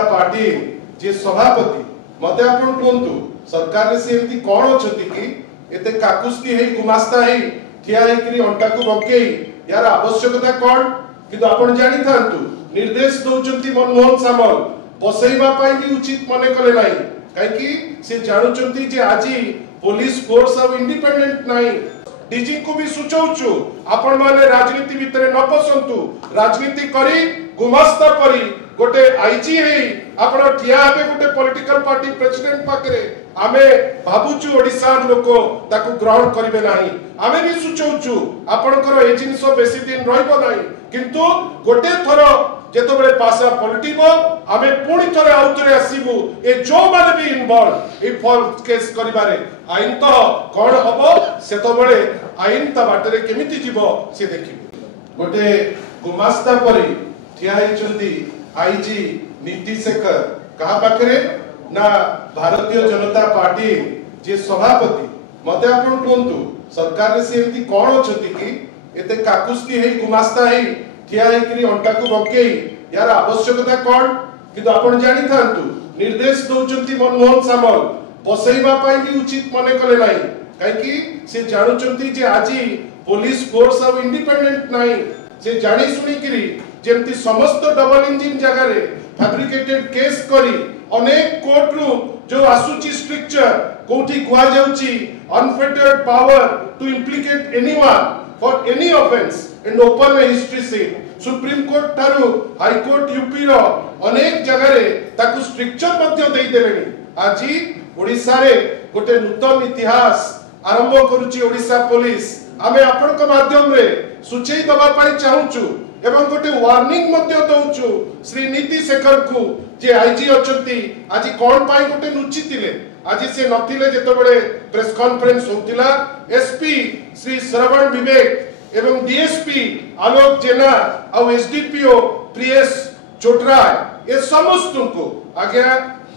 जनता party जे सभापति मते आपण कहतु सरकार से एमती कौन अच्छी कि एते काकुस्ती है गुमास्ता है ठिया है अंटा को बंकई यार आवश्यकता कौन किंतु आपण जानी थांतु निर्देश दौचंती मनमोहन सामल बसैबा पाई भी उचित मने कले नाही काहेकि से जानुचंती जे आजी पुलिस फोर्स अब इंडिपेंडेंट नाही डीजी को भी सूचौछु आपण माने राजनीति भितरे न पसंतु राजनीति करी गुमास्ता परी गोटे आईजी है आपण ठिया हेबे गोटे पॉलिटिकल पार्टी प्रेसिडेंट पाकरे आमे भाबुचु ओडिसा लोक ताकू ग्रहण करिवे नाही आमे भी सूचौछु आपनकर ए जिंसो बेसी दिन रहइबो नाही किंतु गोटे थरो जेतो बळे पासा पलटिबो आमे पुणी थरे आउतरे आसीबु ए जो माने भी इन्वॉल्व ए फॉल केस करिबारे आईन तो कोन हबो सेतो बळे आईन ता बाटरे केमिति जीवो से देखिबो गोटे गुमास्ता परी ठिया हिचंती आईजी नीति शेखर कहा पाखरे ना भारतीय जनता पार्टी जे सभापति मते आपण कहतु सरकार से एमती कौन अच्छी कि एते काकुस्ती है गुमास्ता है ठिया है अंटा को बंकई यार आवश्यकता कौन किंतु आपण जानी थांतु निर्देश दौचंती मनमोहन सामल बसैबा पाई भी उचित मने कले नाही काहेकि से जानुचंती जे आजी पुलिस फोर्स अब इंडिपेंडेंट नाही से जानी सुनी किरी जेमती समस्त डबल इंजिन जगह रे फैब्रिकेटेड केस करी अनेक कोर्ट रू जो आसुची स्ट्रक्चर कोठी कुआ जाउची unfettered power to implicate anyone for any offence and open a history sheet supreme court थारू हाई कोर्ट यूपी रो अनेक जगह रे ताकू स्ट्रक्चर मध्य देई देलेनी आजी ओडिसा रे गोटे नूतन इतिहास आरंभ करूची ओडिसा पुलिस आमे आपण को माध्यम रे सुचेई दबा पाई चाहूचु एवं गोटे वार्निंग मध्य दउचु श्री नीति शेखर को जे आईजी अछंती आज कोन पाई गोटे नुची तिले आज से नथिले जेतो बळे प्रेस कॉन्फ्रेंस होतिला एसपी श्री श्रवण विवेक एवं डीएसपी आलोक जेना और एसडीपीओ प्रियेश चोटराय ए समस्त को आगे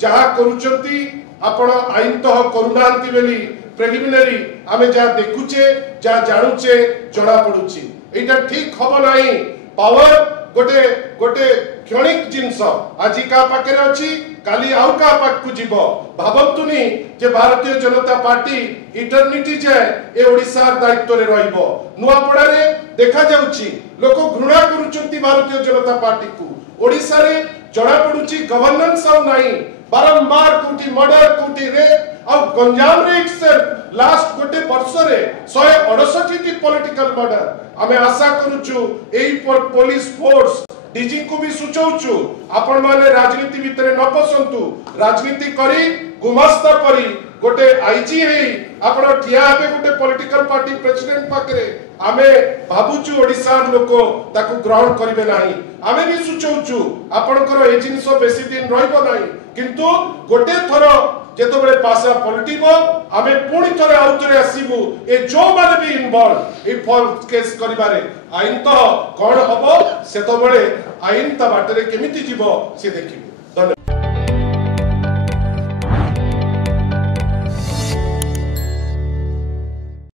जहा करूचंती आपण आईन तो करूनांती बेली प्रिलिमिनरी आमे जा देखुचे जा जानुचे जणा पडुची एटा ठीक हबो नाही पावर गोटे गोटे क्षणिक जिंस आज का पाखे अच्छी काली आउ का पाखु जीव भावतुनी जे भारतीय जनता पार्टी इटर्निटी जाए ए ओडिसा दायित्व रे रहिबो नुआपड़ा रे देखा जाउची लोक घृणा करूचंती भारतीय जनता पार्टी को ओडिसा रे जणा पडुची गवर्नेंस आउ नाही बारंबार कोठी मर्डर कोठी रे और गंजाम रे इटसेल्फ लास्ट गोटे वर्ष रे 168 टी पॉलिटिकल मर्डर आमे आशा करूछु एई पुलिस फोर्स डीजी को भी सूचौछु आपण माने राजनीति भितरे न पसंतु राजनीति करी गुमास्ता परी गोटे आईजी है आपण ठिया हेबे गोटे पॉलिटिकल पार्टी प्रेसिडेंट पाकरे आमे भाबुचु ओडिसा लोक ताकू ग्रहण करिवे नाही आमे भी सूचौछु आपनकर ए जिंसो बेसी दिन रहइबो नाही किंतु गोटे थरो जेतो बळे पासा पलटिबो आमे पुणी थरे आउतरे आसीबु ए जो माने भी इन्वॉल्व ए फॉल केस करिबारे आईन तो कोन हबो सेतो बळे आईन ता बाटरे केमिति जीवो से देखिबो। धन्यवाद।